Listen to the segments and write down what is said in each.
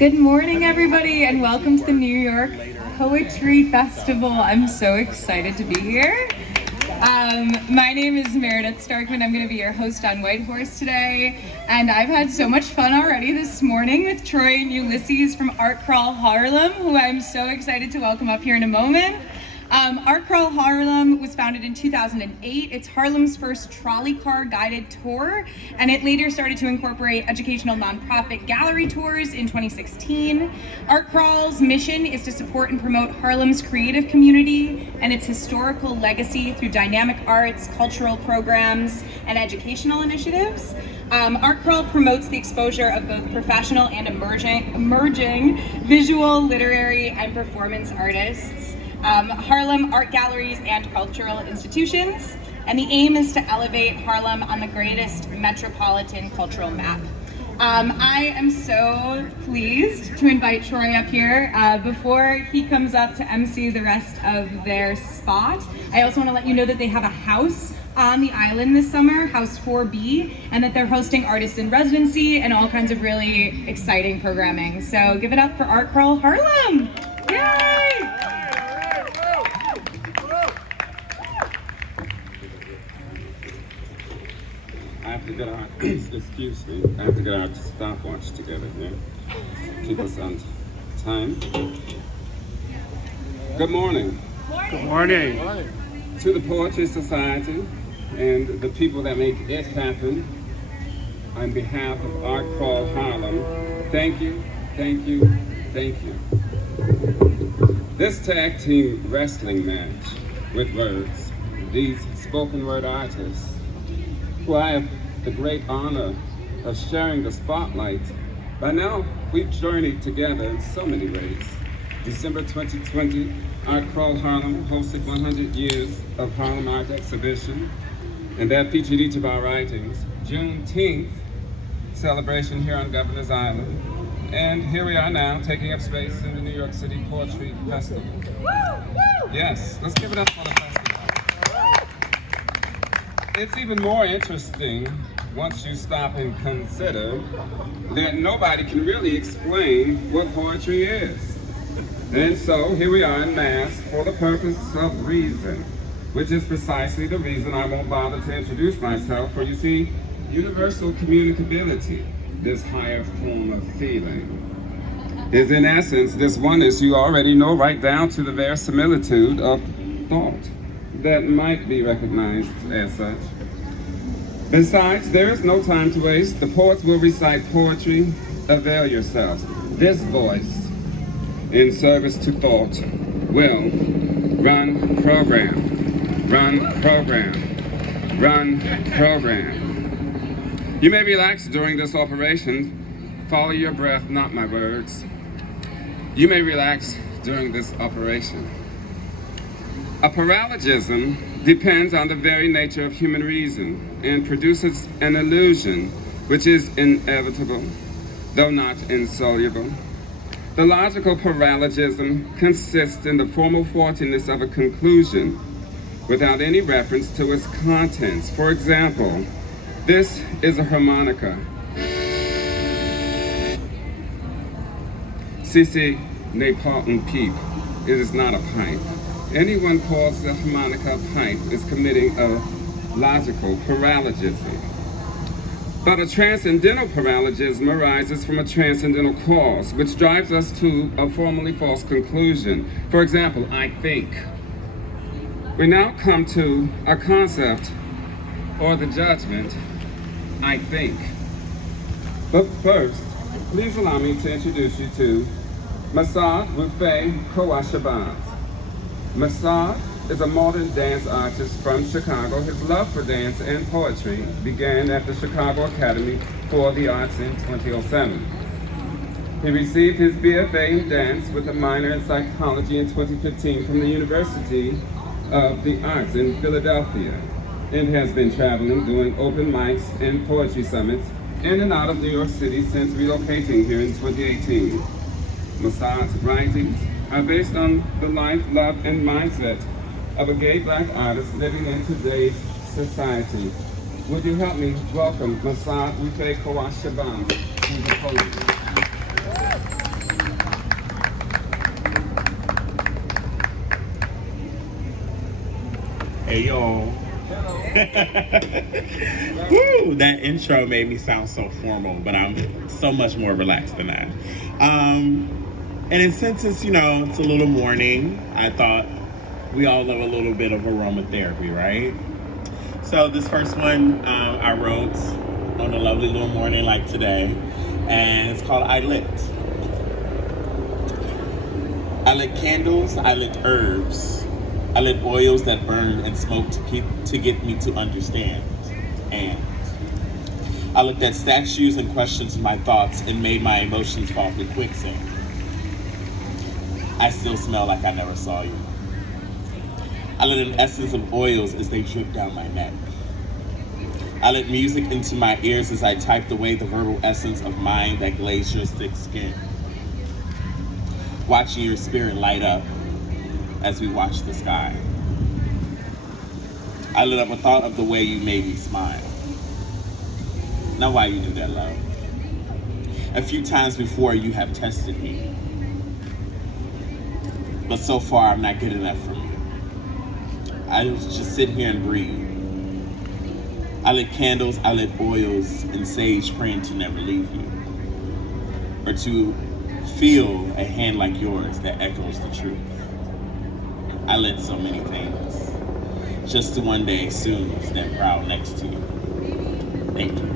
Good morning, everybody, and welcome to the New York Poetry Festival. I'm so excited to be here. My name is Meredith Starkman. I'm going to be your host on White Horse today, and I've had so much fun already this morning with Troy and Ulysses from Art Crawl Harlem, who I'm so excited to welcome up here in a moment. Art Crawl Harlem was founded in 2008. It's Harlem's first trolley car guided tour, and it later started to incorporate educational nonprofit gallery tours in 2016. Art Crawl's mission is to support and promote Harlem's creative community and its historical legacy through dynamic arts, cultural programs, and educational initiatives. Art Crawl promotes the exposure of both professional and emerging visual, literary, and performance artists. Harlem art galleries and cultural institutions, and the aim is to elevate Harlem on the greatest metropolitan cultural map. I am so pleased to invite Troy up here. Before he comes up to MC the rest of their spot, I also want to let you know that they have a house on the island this summer, House 4B, and that they're hosting artists in residency and all kinds of really exciting programming. So give it up for Art Crawl Harlem! Yay! I have to get our, excuse me, I have to get our stopwatch together here. Keep us on time. Good morning. Good morning. To the Poetry Society and the people that make it happen, on behalf of Art Crawl Harlem, thank you, thank you, thank you. This tag team wrestling match with words, these spoken word artists, who I have the great honor of sharing the spotlight. By now, we've journeyed together in so many ways. December 2020, Art Crawl Harlem hosted 100 years of Harlem Art Exhibition, and that featured each of our writings. Juneteenth, celebration here on Governor's Island, and here we are now, taking up space in the New York City Poetry Festival. Woo! Woo! Yes, let's give it up for the festival. It's even more interesting once you stop and consider that nobody can really explain what poetry is. And so here we are in mass for the purpose of reason, which is precisely the reason I won't bother to introduce myself. For you see, universal communicability, this higher form of feeling, is in essence this oneness you already know, right down to the verisimilitude of thought that might be recognized as such. Besides, there is no time to waste. The poets will recite poetry. Avail yourselves. This voice, in service to thought, will run program, run program, run program. You may relax during this operation. Follow your breath, not my words. You may relax during this operation. A paralogism depends on the very nature of human reason and produces an illusion which is inevitable, though not insoluble. The logical paralogism consists in the formal faultiness of a conclusion without any reference to its contents. For example, this is a harmonica. Ceci n'est pas un pipe. It is not a pipe. Anyone who calls the harmonica a pipe is committing a logical paralogism. But a transcendental paralogism arises from a transcendental cause, which drives us to a formally false conclusion. For example, I think. We now come to a concept or the judgment, I think. But first, please allow me to introduce you to Masad Qawashshabazz. Masad is a modern dance artist from Chicago. His love for dance and poetry began at the Chicago Academy for the Arts in 2007. He received his BFA in dance with a minor in psychology in 2015 from the University of the Arts in Philadelphia, and has been traveling, doing open mics and poetry summits in and out of New York City since relocating here in 2018. Masad's writings are based on the life, love, and mindset of a gay black artist living in today's society. Would you help me welcome Masad Qawashshabazz, who's a poet. Hey y'all. Woo, that intro made me sound so formal, but I'm so much more relaxed than that. And since it's, it's a little morning, I thought we all love a little bit of aromatherapy, right? So this first one I wrote on a lovely little morning like today, and it's called I Lit. I lit candles, I lit herbs, I lit oils that burned and smoked to get me to understand. And I looked at statues and questions my thoughts and made my emotions fall through quicksand. I still smell like I never saw you. I lit an essence of oils as they dripped down my neck. I lit music into my ears as I typed away the verbal essence of mine that glazed your thick skin. Watching your spirit light up as we watch the sky. I lit up a thought of the way you made me smile. Now why you do that, love? A few times before you have tested me. But so far I'm not good enough for you. I just sit here and breathe. I lit candles, I lit oils, and sage praying to never leave you. Or to feel a hand like yours that echoes the truth. I lit so many things, just to one day soon stand proud next to you. Thank you.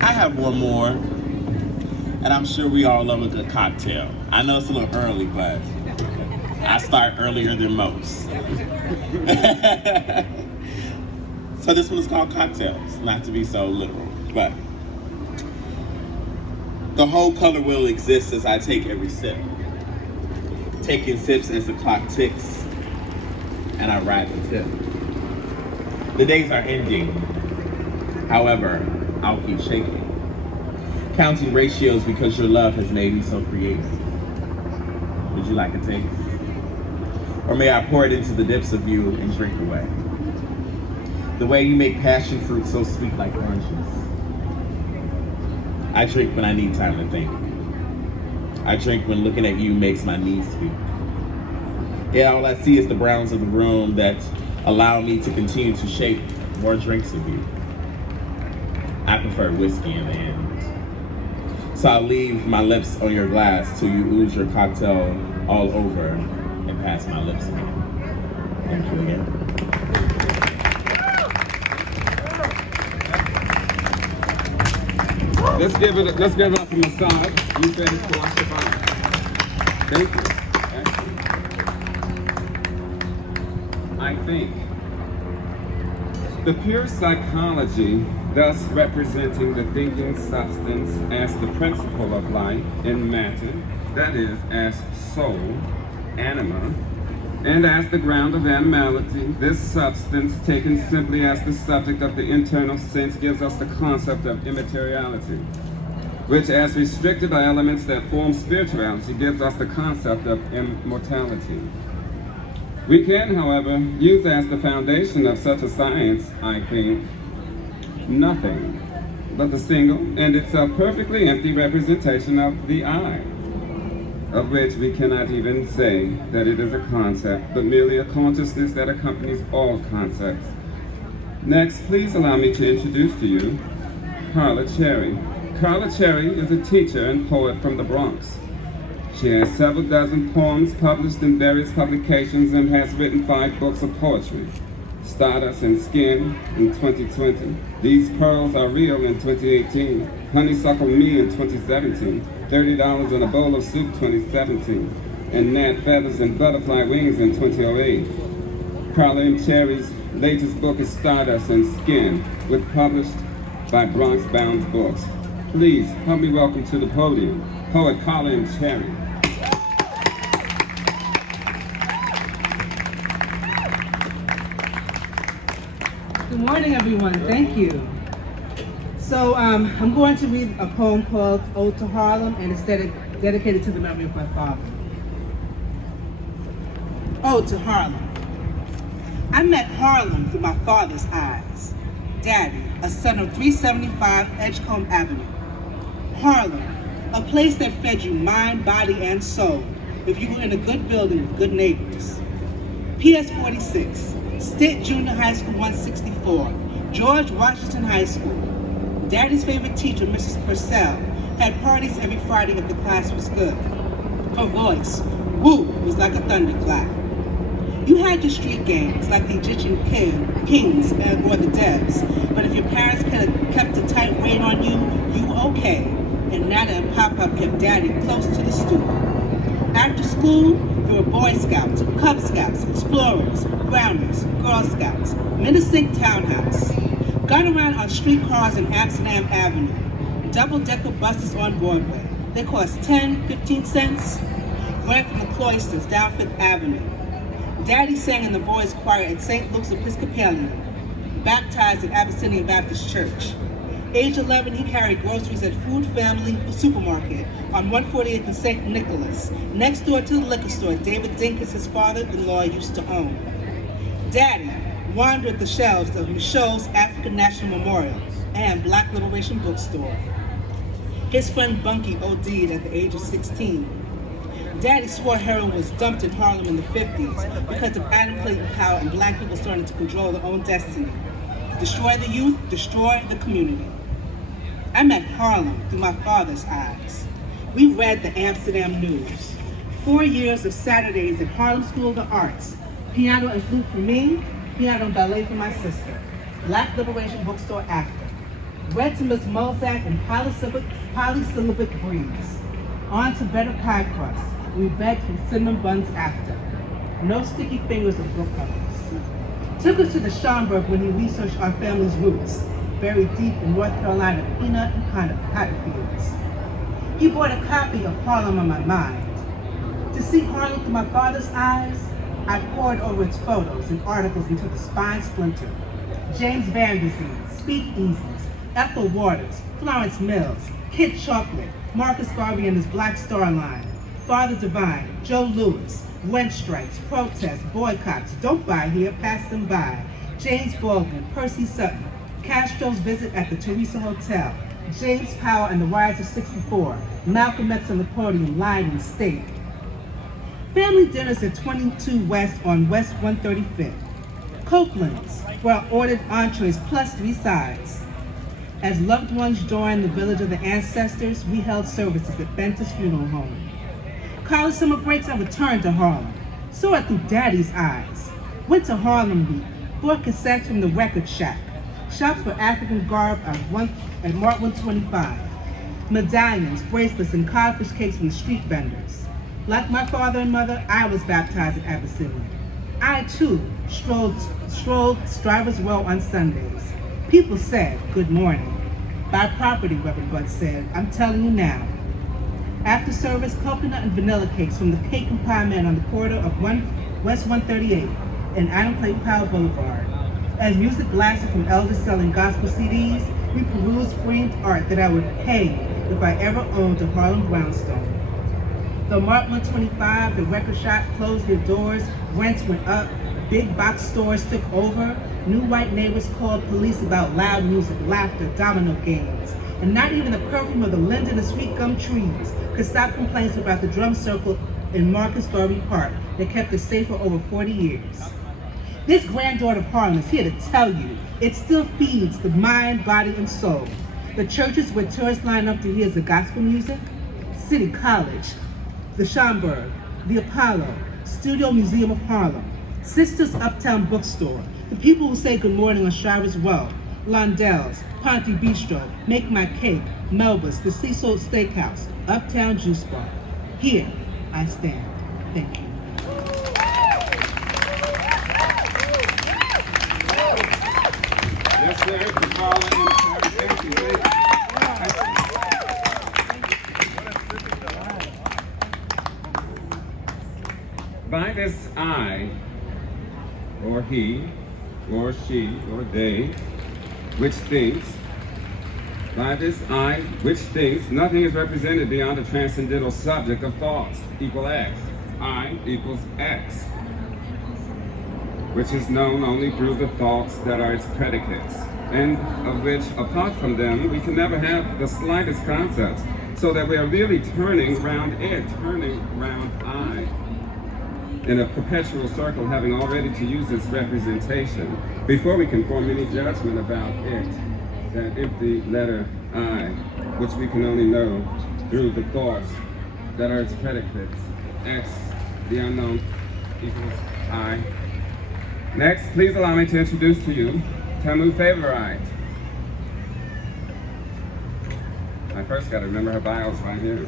I have one more, and I'm sure we all love a good cocktail. I know it's a little early, but I start earlier than most. So this one is called Cocktails, not to be so literal, but the whole color wheel exists as I take every sip. Taking sips as the clock ticks and I ride the tip. The days are ending. However, I'll keep shaking. Counting ratios because your love has made me so creative. Would you like a taste? Or may I pour it into the depths of you and drink away? The way you make passion fruit so sweet like oranges. I drink when I need time to think. I drink when looking at you makes my knees speak. Yeah, all I see is the browns of the room that allow me to continue to shape more drinks of you. I prefer whiskey in the end. So I'll leave my lips on your glass till you ooze your cocktail all over and pass my lips again. Thank you again. Let's give it up for Masad. You said it's Qawashshabazz. Thank you. I think the pure psychology, thus representing the thinking substance as the principle of life in matter, that is, as soul, anima, and as the ground of animality, this substance, taken simply as the subject of the internal sense, gives us the concept of immateriality, which, as restricted by elements that form spirituality, gives us the concept of immortality. We can, however, use as the foundation of such a science, I think, nothing but the single and itself perfectly empty representation of the I, of which we cannot even say that it is a concept, but merely a consciousness that accompanies all concepts. Next, please allow me to introduce to you Carla Cherry. Carla Cherry is a teacher and poet from the Bronx. She has several dozen poems published in various publications and has written 5 books of poetry. Stardust and Skin in 2020. These Pearls Are Real in 2018. Honeysuckle Me in 2017. $30 in a Bowl of Soup 2017. And Gnat Feathers and Butterfly Wings in 2008. Carla Cherry's latest book is Stardust and Skin, which published by Bronx Bound Books. Please help me welcome to the podium, poet Carla Cherry. Good morning, everyone. Thank you. So I'm going to read a poem called Ode to Harlem, and it's dedicated to the memory of my father. Ode to Harlem. I met Harlem through my father's eyes. Daddy, a son of 375 Edgecombe Avenue. Harlem, a place that fed you mind, body, and soul, if you were in a good building with good neighbors. PS 46, Stitt Junior High School 164, George Washington High School. Daddy's favorite teacher, Mrs. Purcell, had parties every Friday if the class was good. Her voice, woo, was like a thunderclap. You had your street games like the Egyptian kings or the Debs, but if your parents kept a tight rein on you, you were okay. And Nana and Papa kept Daddy close to the stoop. After school, there were Boy Scouts, Cub Scouts, Explorers, Grounders, Girl Scouts, Minnesink Townhouse. Got around on streetcars on Amsterdam Avenue, double-decker buses on Broadway. They cost 10, 15 cents. Ran from the cloisters down Fifth Avenue. Daddy sang in the boys' choir at St. Luke's Episcopalian, baptized at Abyssinian Baptist Church. Age 11, he carried groceries at Food Family Supermarket on 148th and St. Nicholas, next door to the liquor store David Dinkins, his father-in-law, used to own. Daddy wandered the shelves of Michaud's African National Memorial and Black Liberation Bookstore. His friend Bunky OD'd at the age of 16. Daddy swore heroin was dumped in Harlem in the 50s because of Adam Clayton Powell and black people starting to control their own destiny. Destroy the youth, destroy the community. I met Harlem through my father's eyes. We read the Amsterdam News. 4 years of Saturdays at Harlem School of the Arts. Piano and flute for me, piano and ballet for my sister. Black Liberation Bookstore after. Read to Miss Mozak and polysyllabic breeze. On to better pie crust. We begged from cinnamon buns after. No sticky fingers of book covers. Took us to the Schomburg when he researched our family's roots, buried deep in North Carolina peanut and cotton fields. He bought a copy of Harlem on my mind. To see Harlem through my father's eyes, I pored over its photos and articles until the spine splintered. James Van Der Speakeasies, Ethel Waters, Florence Mills, Kid Chocolate, Marcus Garvey and his Black Star Line, Father Divine, Joe Louis, rent strikes, protests, boycotts, don't buy here, pass them by, James Baldwin, Percy Sutton, Castro's visit at the Teresa Hotel, James Powell and the Rise of 64, Malcolm X on the podium, lying in state. Family dinners at 22 West on West 135th. Copeland's, where I ordered entrees plus 3 sides. As loved ones joined the village of the ancestors, we held services at Benton's Funeral Home. College summer breaks, I returned to Harlem. Saw it through Daddy's eyes. Went to Harlem Week, bought cassettes from the Record Shack. Shopped for African garb at Mart 125. Medallions, bracelets, and codfish cakes from the street vendors. Like my father and mother, I was baptized at Abyssinia. I, too, strolled Strivers Row on Sundays. People said, good morning. Buy property, Reverend Bud said. I'm telling you now. After service, coconut and vanilla cakes from the Cake and Pie Man on the corner of West 138 and Adam Clayton Powell Boulevard. As music blasted from elders selling gospel CDs, we perused framed art that I would pay if I ever owned a Harlem brownstone. Though Mart 125, the record shop closed their doors, rents went up, big box stores took over, new white neighbors called police about loud music, laughter, domino games. And not even the perfume of the linden and sweet gum trees could stop complaints about the drum circle in Marcus Garvey Park that kept us safe for over 40 years. This granddaughter of Harlem is here to tell you it still feeds the mind, body, and soul. The churches where tourists line up to hear the gospel music, City College, the Schomburg, the Apollo, Studio Museum of Harlem, Sisters Uptown Bookstore, the people who say good morning on Strivers Row, Londell's, Ponte Bistro, Make My Cake, Melba's, the Cecil Steakhouse, Uptown Juice Bar. Here I stand. Thank you. Yes, sir. Thank you. By this I, or he, or she, or they, which thinks, by this I, which thinks, nothing is represented beyond the transcendental subject of thoughts, equal X. I equals X, which is known only through the thoughts that are its predicates, and of which, apart from them, we can never have the slightest concepts. So that we are really turning around it, turning around I, in a perpetual circle, having already to use its representation before we can form any judgment about it, that empty letter I, which we can only know through the thoughts that are its predicates. X, the unknown, equals I. Next, please allow me to introduce to you Tamu Favorite. I first got to remember her bios right here.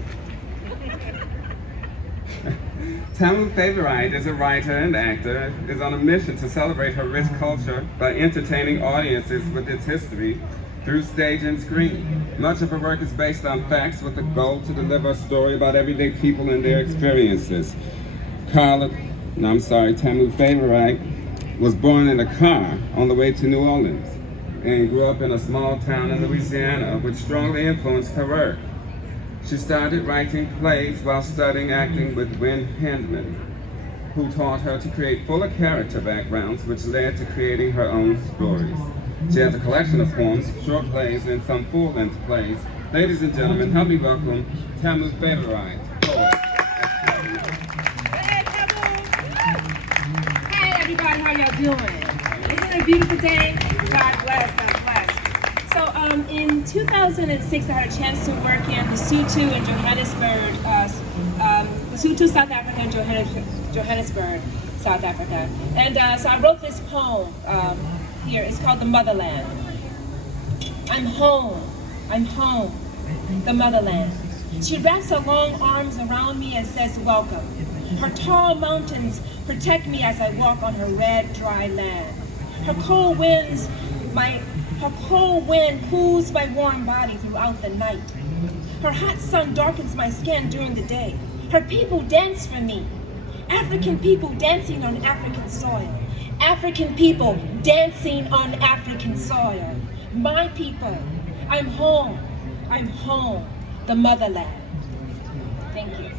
Tamu Favorite is a writer and actor, is on a mission to celebrate her rich culture by entertaining audiences with its history through stage and screen. Much of her work is based on facts with the goal to deliver a story about everyday people and their experiences. Tamu Favorite was born in a car on the way to New Orleans and grew up in a small town in Louisiana, which strongly influenced her work. She started writing plays while studying acting with Win Handman, who taught her to create fuller character backgrounds, which led to creating her own stories. She has a collection of poems, short plays, and some full-length plays. Ladies and gentlemen, help me welcome Tamu Favorite, poet. Hey, Tamu! Hey, everybody, how y'all doing? Isn't it a beautiful day? God bless, God bless. So, in 2006, I had a chance to work in Lesotho in Johannesburg, Lesotho, South Africa, and Johannesburg, South Africa. And so I wrote this poem here. It's called The Motherland. I'm home, the motherland. She wraps her long arms around me and says welcome. Her tall mountains protect me as I walk on her red, dry land. Her cold wind cools my warm body throughout the night. Her hot sun darkens my skin during the day. Her people dance for me. African people dancing on African soil. African people dancing on African soil. My people, I'm home, the motherland. Thank you.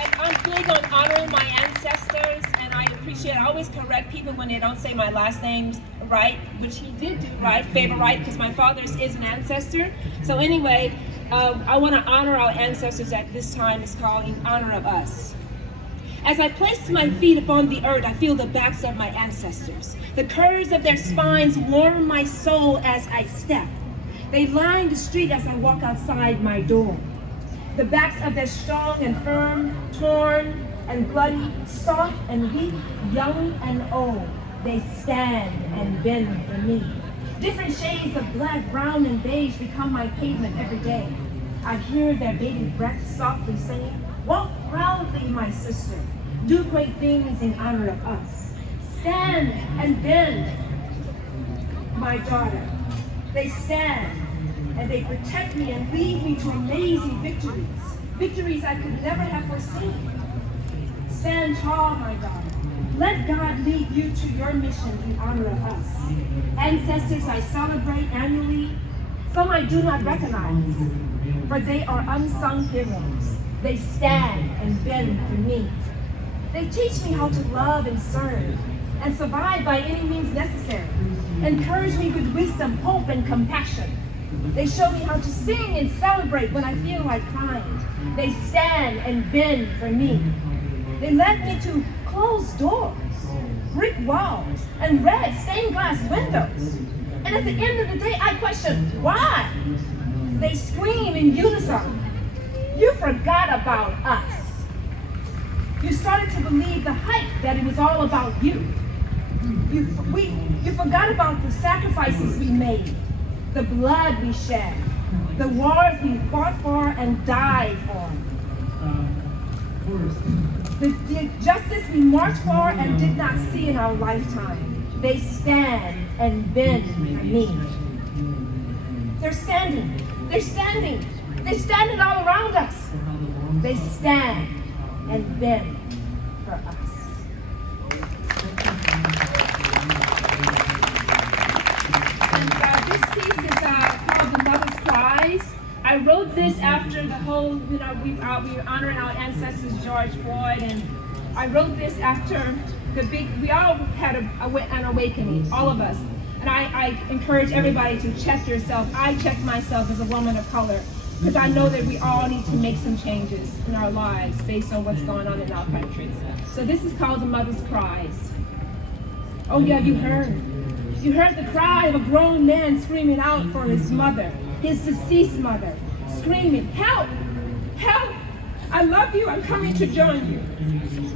And I'm big on honoring my ancestors, and I appreciate, I always correct people when they don't say my last names right, which he did do right, Favorite, because my father's is an ancestor. So anyway, I want to honor our ancestors at this time. It's called In Honor of Us. As I place my feet upon the earth, I feel the backs of my ancestors. The curves of their spines warm my soul as I step. They line the street as I walk outside my door. The backs of their strong and firm, torn and bloody, soft and weak, young and old. They stand and bend for me. Different shades of black, brown, and beige become my pavement every day. I hear their baby breath softly saying, walk proudly, my sister. Do great things in honor of us. Stand and bend, my daughter. They stand and they protect me and lead me to amazing victories. Victories I could never have foreseen. Stand tall, my daughter. Let God lead you to your mission in honor of us. Ancestors I celebrate annually, some I do not recognize, for they are unsung heroes. They stand and bend for me. They teach me how to love and serve and survive by any means necessary. Encourage me with wisdom, hope, and compassion. They show me how to sing and celebrate when I feel like crying. They stand and bend for me. They led me to closed doors, brick walls, and red stained glass windows. And at the end of the day, I question, why? They scream in unison, you forgot about us. You started to believe the hype that it was all about you. You forgot about the sacrifices we made, the blood we shed, the wars we fought for and died for. The justice we marched for and did not see in our lifetime. They stand and bend for me. They're standing. They're standing. They're standing all around us. They stand and bend for us. And this piece is called The Mother's Prize. I wrote this after the whole, we were honoring our ancestors, George Floyd, and I wrote this after the big, we all had an awakening, all of us. And I encourage everybody to check yourself. I check myself as a woman of color because I know that we all need to make some changes in our lives based on what's going on in our country. So this is called The Mother's Cries. Oh yeah, you heard. You heard the cry of a grown man screaming out for his mother, his deceased mother, screaming, "Help! Help! I love you, I'm coming to join you."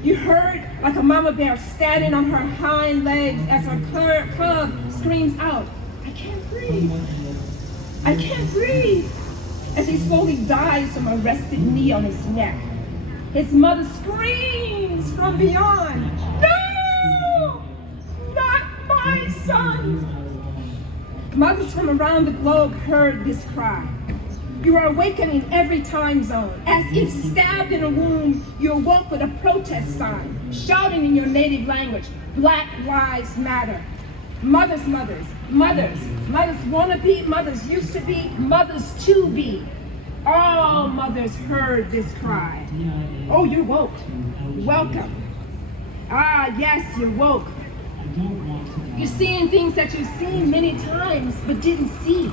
You heard like a mama bear standing on her hind legs as her cub screams out, "I can't breathe. I can't breathe," as he slowly dies from a rested knee on his neck. His mother screams from beyond, "No! Not my son!" Mothers from around the globe heard this cry. You are awakening every time zone. As if stabbed in a womb, you awoke with a protest sign, shouting in your native language, "Black Lives Matter." Mothers, mothers, mothers, mothers wanna be, mothers used to be, mothers to be. All mothers heard this cry. Oh, you woke. Welcome. Ah, yes, you woke. You're seeing things that you've seen many times but didn't see.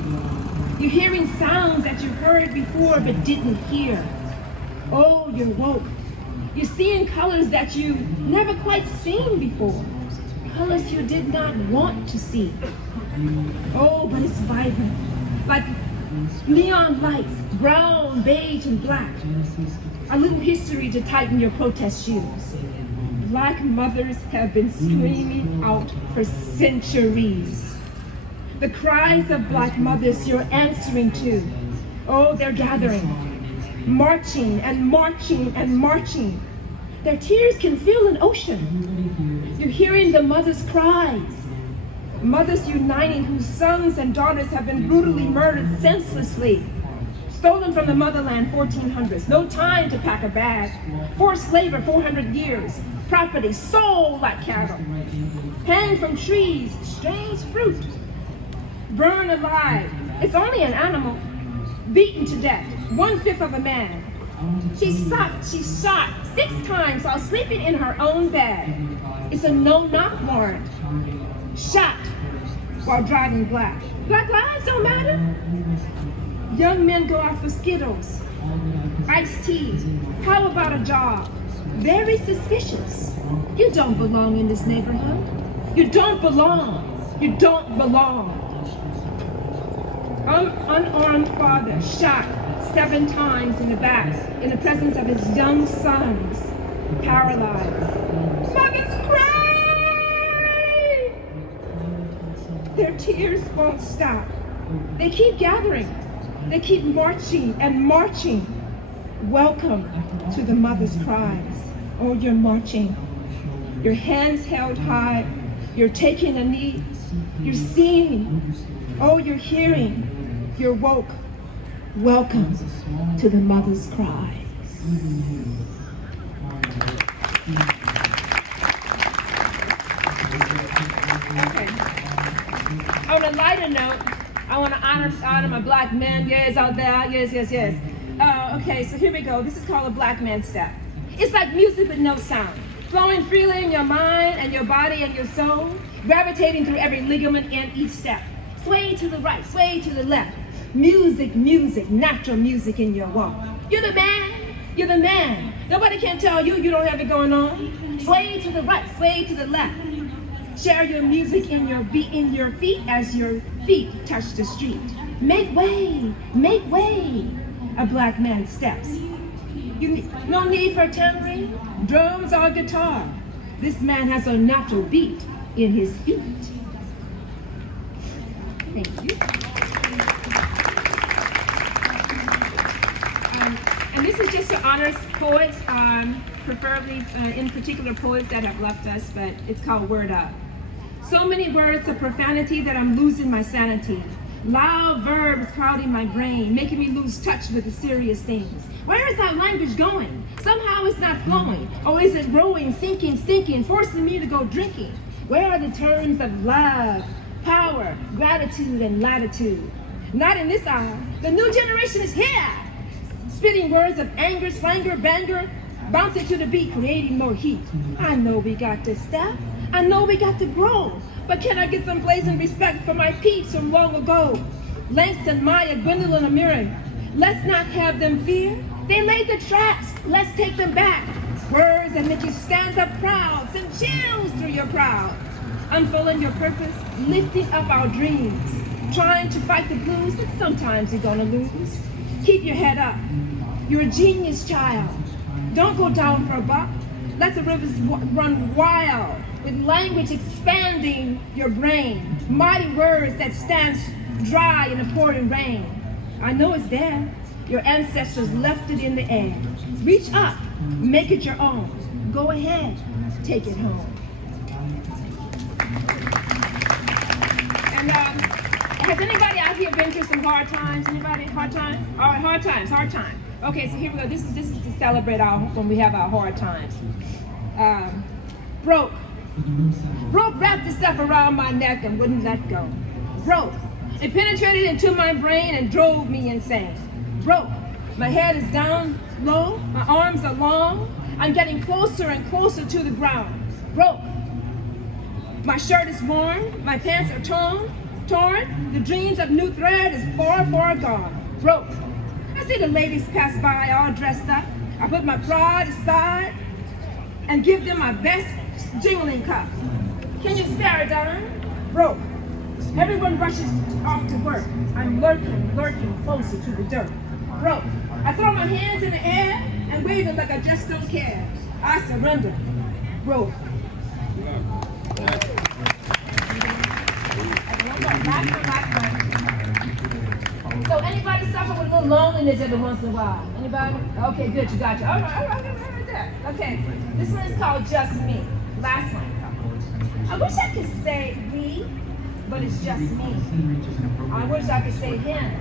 You're hearing sounds that you heard before but didn't hear. Oh, you're woke. You're seeing colors that you've never quite seen before. Colors you did not want to see. Oh, but it's vibrant. Like neon lights, brown, beige, and black. A little history to tighten your protest shoes. Black mothers have been screaming out for centuries. The cries of black mothers you're answering to. Oh, they're gathering, marching and marching and marching. Their tears can fill an ocean. You're hearing the mothers' cries. Mothers uniting whose sons and daughters have been brutally murdered senselessly. Stolen from the Motherland 1400s. No time to pack a bag. Forced labor 400 years. Property sold like cattle. Hanged from trees, strange fruit. Burned alive. It's only an animal. Beaten to death. 1/5 of a man. She's shot 6 times while sleeping in her own bed. It's a no-knock warrant. Shot while driving black. Black lives don't matter. Young men go out for Skittles, iced tea. How about a job? Very suspicious. You don't belong in this neighborhood. You don't belong. You don't belong. Unarmed father shot 7 times in the back in the presence of his young sons, paralyzed. Mothers cry! Their tears won't stop. They keep gathering. They keep marching and marching. Welcome to the mother's cries. Oh, you're marching. Your hands held high. You're taking a knee. You're seeing. Oh, you're hearing. You're woke. Welcome to the mother's cries. Okay. On a lighter note, I want to honor my black men. Yes, out there. Yes, yes, yes. Okay, so here we go. This is called a black man step. It's like music with no sound, flowing freely in your mind and your body and your soul, gravitating through every ligament in each step. Sway to the right, sway to the left. Music, music, natural music in your walk. You're the man. You're the man. Nobody can tell you don't have it going on. Sway to the right, sway to the left. Share your music in your feet as your feet touch the street. Make way, make way. A black man steps. No need for tambourine, drums or guitar. This man has a natural beat in his feet. Thank you. And this is just to honor poets, preferably in particular poets that have left us, but it's called Word Up. So many words of profanity that I'm losing my sanity. Loud verbs crowding my brain, making me lose touch with the serious things. Where is that language going? Somehow it's not flowing. Or is it rowing, sinking, stinking, forcing me to go drinking? Where are the terms of love, power, gratitude, and latitude? Not in this hour. The new generation is here. Spitting words of anger, slanger, banger, bouncing to the beat, creating more heat. I know we got to step. I know we got to grow. But can I get some blazing respect for my peeps from long ago? Langston, Maya, Gwendolyn, Amira. Let's not have them fear. They laid the traps. Let's take them back. Words that make you stand up proud. Send chills through your crowd. Unfurling your purpose, lifting up our dreams. Trying to fight the blues, but sometimes you're gonna lose. Keep your head up. You're a genius child. Don't go down for a buck. Let the rivers run wild, with language expanding your brain. Mighty words that stand dry in the pouring rain. I know it's there. Your ancestors left it in the air. Reach up, make it your own. Go ahead, take it home. And has anybody out here been through some hard times? Anybody? Hard times? All right, hard times, hard times. Okay, so here we go. This is to celebrate when we have our hard times. Broke wrapped itself around my neck and wouldn't let go. Broke. It penetrated into my brain and drove me insane. Broke. My head is down low. My arms are long. I'm getting closer and closer to the ground. Broke. My shirt is worn. My pants are torn. The dreams of new thread is far, far gone. Broke. I see the ladies pass by all dressed up. I put my pride aside and give them my best jingling cup. Can you spare a dime? Broke. Everyone rushes off to work. I'm lurking closer to the dirt. Broke. I throw my hands in the air and wave it like I just don't care. I surrender. Broke. So anybody suffer with a little loneliness every once in a while? Anybody? Okay, good, you got you. All right there. Okay, this one is called Just Me. Last one. I wish I could say we, but it's just me. I wish I could say him,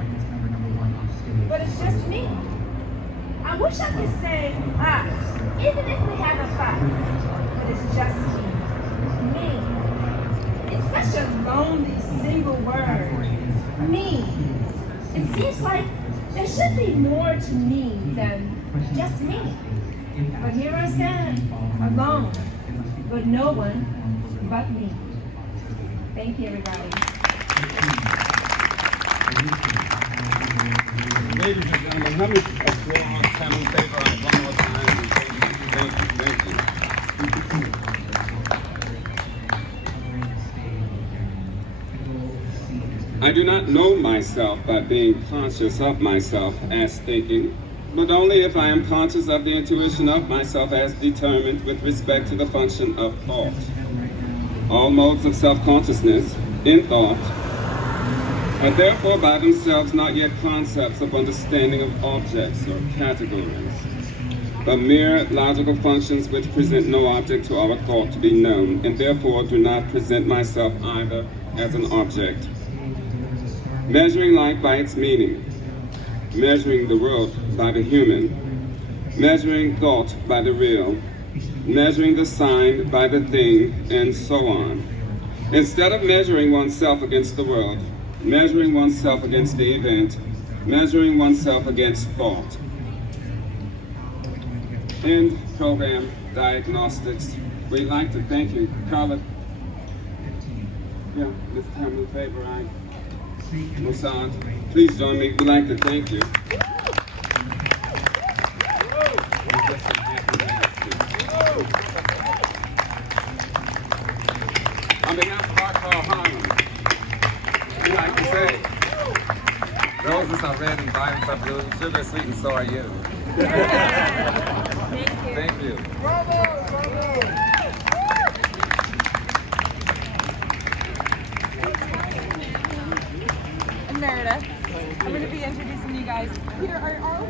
but it's just me. I wish I could say us, even if we have a fight, but it's just me. It's such a lonely single word. Me. It seems like there should be more to me than just me. But here I stand, alone, but no one but me. Thank you, everybody. Ladies and gentlemen, let me applaud Tamu Favor one more time. Thank you. I do not know myself by being conscious of myself as thinking, but only if I am conscious of the intuition of myself as determined with respect to the function of thought. All modes of self-consciousness in thought are therefore by themselves not yet concepts of understanding of objects or categories, but mere logical functions which present no object to our thought to be known, and therefore do not present myself either as an object. Measuring life by its meaning, measuring the world by the human, measuring thought by the real, measuring the sign by the thing, and so on. Instead of measuring oneself against the world, measuring oneself against the event, measuring oneself against thought. End program diagnostics. We'd like to thank you, Carla. Yeah, Ms. Tamu Favor, Masad, please join me. We'd like to thank you. On behalf of our Harlem, we'd like to say, roses are red and violets are blue, sugar is sweet and so are you. Thank you. Bravo, bravo. Meredith. I'm going to be introducing you guys. Here are all